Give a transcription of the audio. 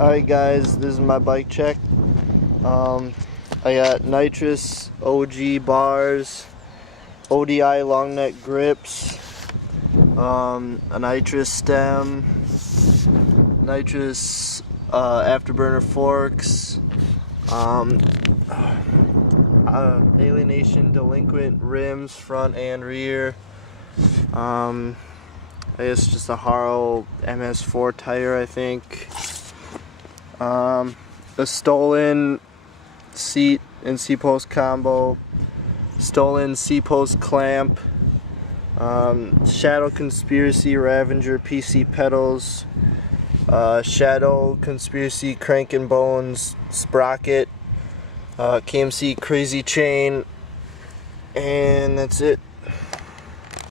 Alright guys, this is my bike check. I got Nitrous OG bars, ODI Longneck grips, a nitrous stem, nitrous afterburner forks, Alienation Delinquent rims front and rear, I guess just a Haro MS4 tire, I think. A stolen seat and C-post combo, stolen C-post clamp, Shadow Conspiracy Ravenger PC pedals, Shadow Conspiracy Crank and Bones Sprocket, KMC Crazy chain, and that's it.